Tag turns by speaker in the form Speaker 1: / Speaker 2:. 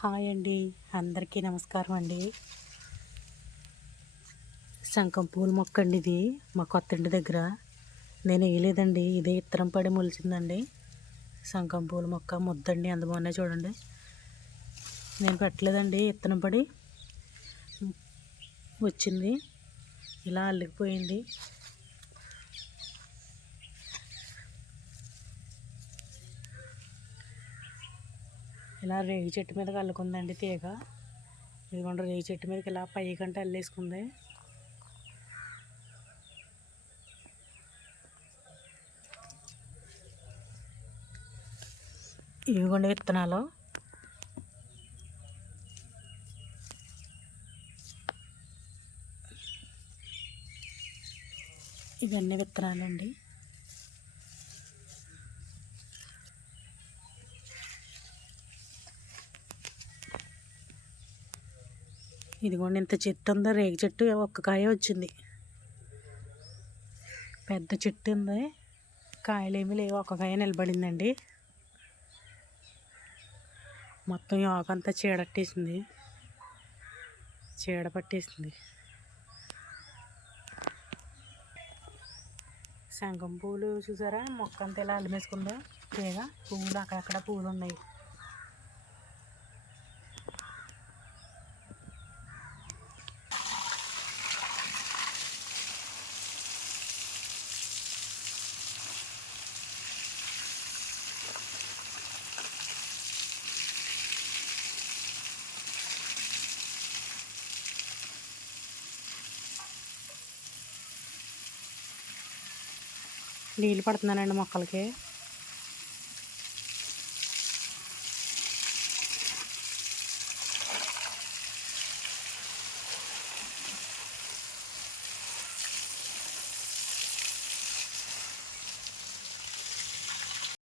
Speaker 1: Hi అండి. అందరికీ నమస్కారం అండి. శంఖం పూల మొక్క అండి ఇది మా కొత్త ఇంటి దగ్గర. నేను వేయలేదండి ఇదే ఇత్తరం పడి మొలిచిందండి. శంఖం పూల మొక్క ముద్దండి అందుబాగున్నాయి చూడండి. నేను పెట్టలేదండి ఇత్తనం పడి. వచ్చింది. ఇలా అల్లికిపోయింది ఇలా రేగి చెట్టు మీదకి అల్లుకుందండి తీగ. ఇదిగోండి రేగి చెట్టు మీదకి ఇలా పైకంటే అల్లేసుకుంది. ఇవిగోండి విత్తనాలు. ఇవన్నీ విత్తనాలండి. ఇదిగోండి ఇంత చెట్టు ఉందో రేగి చెట్టు ఒక్క కాయ వచ్చింది. పెద్ద చెట్టు ఉంది. కాయలు ఏమీ లేవు ఒక కాయ నిలబడిందండి. మొత్తం యోగంతా చీడట్టేసింది. చీడ పట్టేసింది. శంఖం పూలు చూసారా? మొక్క అంతా ఇలా అల్లమేసుకుందా తీగ పువ్వులు అక్కడక్కడ పూలు ఉన్నాయి. నీళ్ళు పడుతున్నానండి మొక్కలకి.